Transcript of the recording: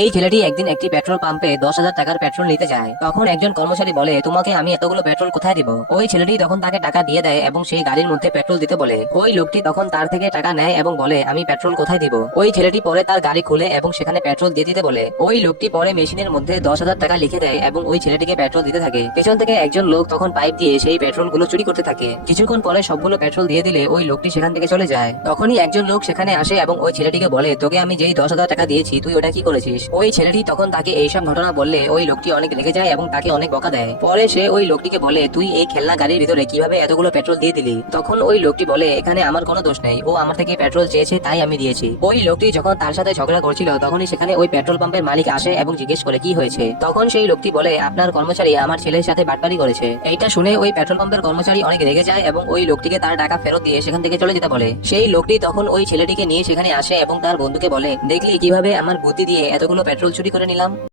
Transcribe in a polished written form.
এই ছেলেটি একদিন একটি পেট্রোল পাম্পে 10,000 টাকার পেট্রোল নিতে যায়। তখন একজন কর্মচারী বলে, তোমাকে আমি এতগুলো পেট্রোল কোথায় দিব? ওই ছেলেটি তখন তাকে টাকা দিয়ে দেয় এবং সেই গাড়ির মধ্যে পেট্রোল দিতে বলে। ওই লোকটি তখন তার থেকে টাকা নেয় এবং বলে, আমি পেট্রোল কোথায় দিব? ওই ছেলেটি পরে তার গাড়ি খুলে এবং সেখানে পেট্রোল দিয়ে দিতে বলে। ওই লোকটি পরে মেশিনের মধ্যে 10,000 টাকা লিখে দেয় এবং ওই ছেলেটিকে পেট্রোল দিতে থাকে। পেছন থেকে একজন লোক তখন পাইপ দিয়ে সেই পেট্রোল গুলো চুরি করতে থাকে। কিছুক্ষণ পরে সবগুলো পেট্রোল দিয়ে দিলে ওই লোকটি সেখান থেকে চলে যায়। তখনই একজন লোক সেখানে আসে এবং ওই ছেলেটিকে বলে, তোকে আমি যেই 10,000 টাকা দিয়েছি তুই ওটা কি করেছিস? ওই ছেলেটি তখন তাকে এইসব ঘটনা বললে ওই লোকটি অনেক রেগে যায় এবং তাকে অনেক বকা দেয়। পরে সে ওই লোকটিকে বলে, তুই এই খেলনা গাড়ির ভিতরে কিভাবে এতগুলো পেট্রোল দিয়ে দিলি? তখন ওই লোকটি বলে, এখানে আমার কোনো দোষ নেই, ও আমার থেকে পেট্রোল চেয়েছে তাই আমি দিয়েছি। ওই লোকটি যখন তার সাথে ঝগড়া করছিল তখনই সেখানে ওই পেট্রোল পাম্পের মালিক আসে এবং জিজ্ঞেস করে কি হয়েছে। তখন সেই লোকটি বলে, আপনার কর্মচারী আমার ছেলের সাথে বাটপারি করেছে। এইটা শুনে ওই পেট্রোল পাম্পের কর্মচারী অনেক রেগে যায় এবং ওই লোকটিকে তার টাকা ফেরত দিয়ে সেখান থেকে চলে যেতে বলে। সেই লোকটি তখন ওই ছেলেটিকে নিয়ে সেখানে আসে এবং তার বন্ধুকে বলে, দেখলি কিভাবে আমার বুদ্ধি দিয়ে এতগুলো পেট্রোল চুরি করে নিলাম।